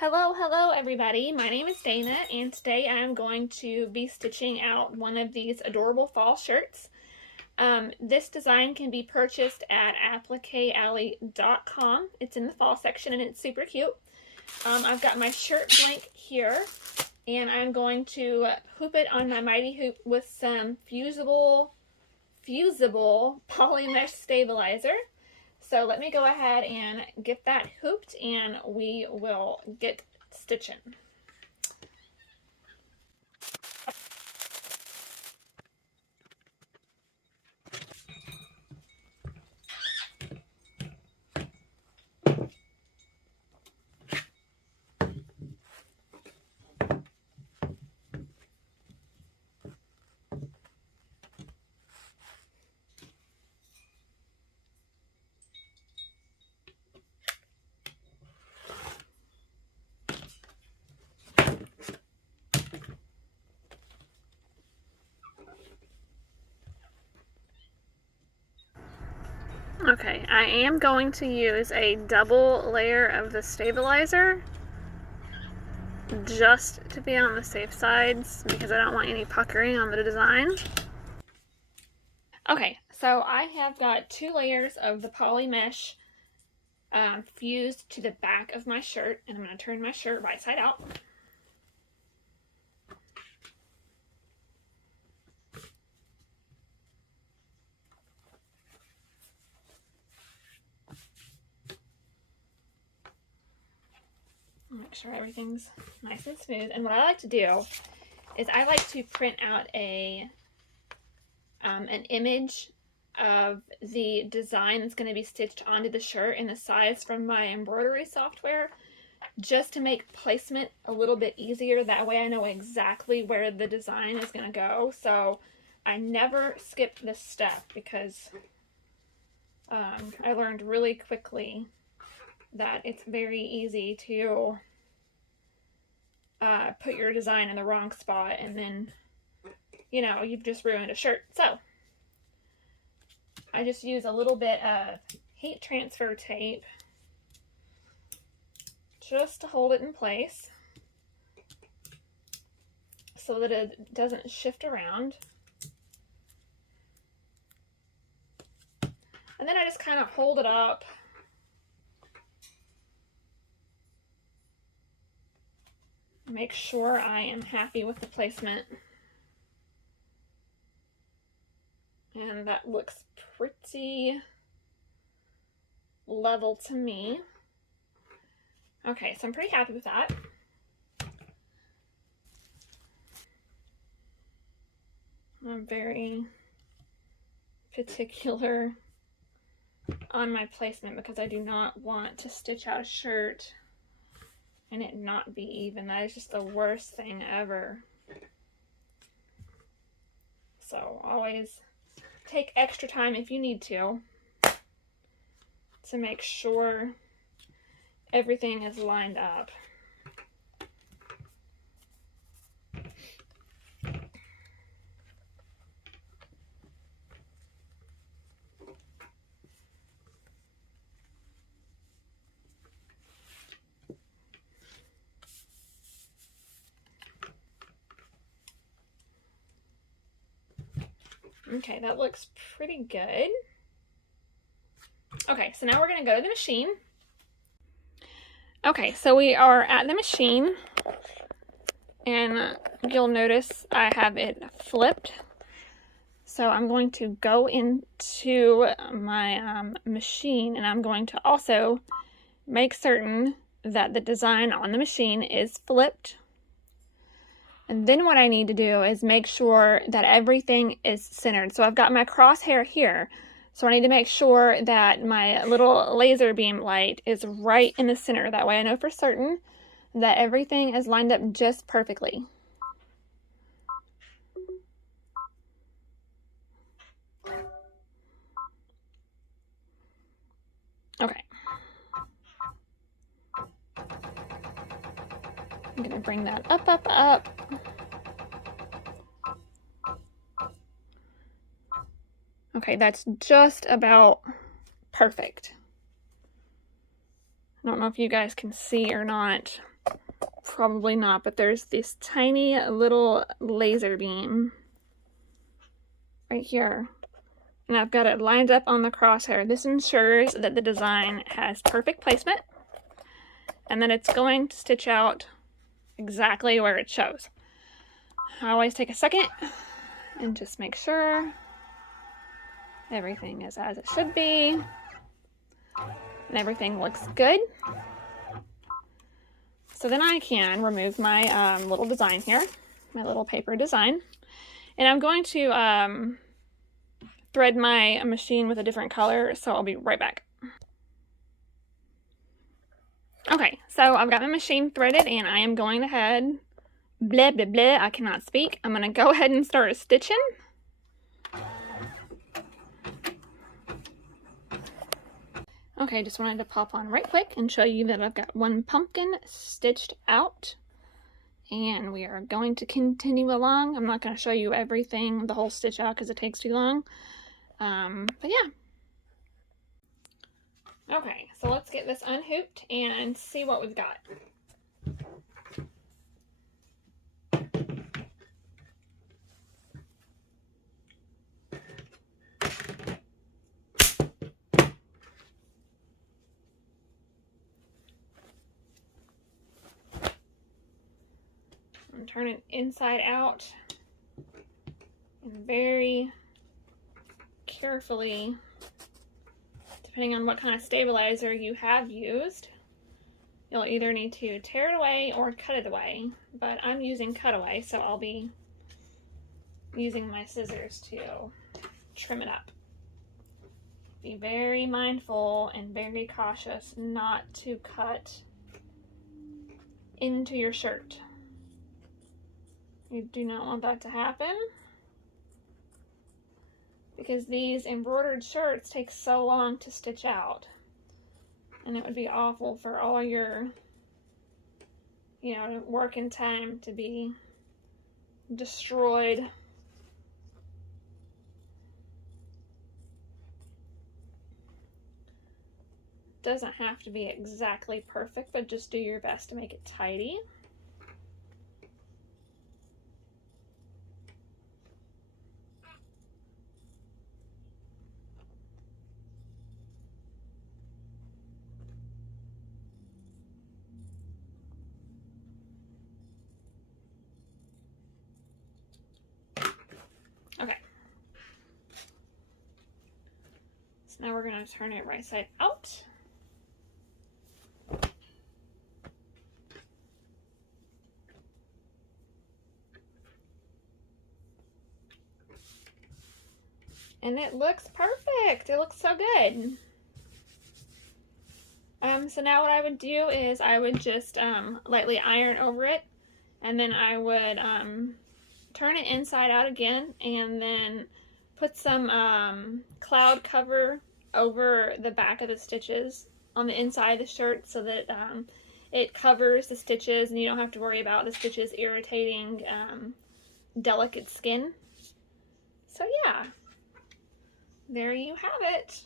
Hello everybody. My name is Dana and today I am going to be stitching out one of these adorable fall shirts. This design can be purchased at appliquealley.com. It's in the fall section and it's super cute. I've got my shirt blank here and I'm going to hoop it on my Mighty Hoop with some fusible poly mesh stabilizer. So let me go ahead and get that hooped and we will get stitching. Okay, I am going to use a double layer of the stabilizer just to be on the safe sides because I don't want any puckering on the design. Okay, so I have got 2 layers of the poly mesh fused to the back of my shirt, and I'm going to turn my shirt right side out. Make sure everything's nice and smooth. And what I like to do is I like to print out an image of the design that's going to be stitched onto the shirt and the size from my embroidery software, just to make placement a little bit easier. That way I know exactly where the design is going to go. So I never skip this step because I learned really quickly that it's very easy to put your design in the wrong spot and then, you know, you've just ruined a shirt. So I just use a little bit of heat transfer tape just to hold it in place so that it doesn't shift around. And then I just kind of hold it up make sure I am happy with the placement. And that looks pretty level to me. Okay, so I'm pretty happy with that. I'm very particular on my placement because I do not want to stitch out a shirt and it not be even. That is just the worst thing ever. So always take extra time if you need to make sure everything is lined up. Okay, that looks pretty good. Okay, so now we're going to go to the machine. Okay, so we are at the machine, and you'll notice I have it flipped. So I'm going to go into my machine, and I'm going to also make certain that the design on the machine is flipped. And then what I need to do is make sure that everything is centered. So I've got my crosshair here. So I need to make sure that my little laser beam light is right in the center. That way I know for certain that everything is lined up just perfectly. Okay. I'm going to bring that up. Okay, that's just about perfect. I don't know if you guys can see or not. Probably not, but there's this tiny little laser beam right here. And I've got it lined up on the crosshair. This ensures that the design has perfect placement and that it's going to stitch out exactly where it shows. I always take a second and just make sure everything is as it should be and everything looks good. So then I can remove my little design here, my little paper design, and I'm going to thread my machine with a different color, so I'll be right back. Okay, so I've got my machine threaded and I am going ahead, blah, blah, blah, I cannot speak. I'm going to go ahead and start stitching. Okay, just wanted to pop on right quick and show you that I've got one pumpkin stitched out. And we are going to continue along. I'm not going to show you everything, the whole stitch out, because it takes too long. But yeah. Okay, so let's get this unhooped and see what we've got. Turn it inside out and very carefully, depending on what kind of stabilizer you have used, you'll either need to tear it away or cut it away, but I'm using cutaway, so I'll be using my scissors to trim it up. Be very mindful and very cautious not to cut into your shirt. You do not want that to happen because these embroidered shirts take so long to stitch out, and it would be awful for all your, you know, work and time to be destroyed. Doesn't have to be exactly perfect, but just do your best to make it tidy. Okay. So now we're going to turn it right side out. And it looks perfect. It looks so good. So now what I would do is I would just lightly iron over it, and then I would turn it inside out again, and then put some cloud cover over the back of the stitches on the inside of the shirt so that it covers the stitches and you don't have to worry about the stitches irritating delicate skin. So yeah, there you have it.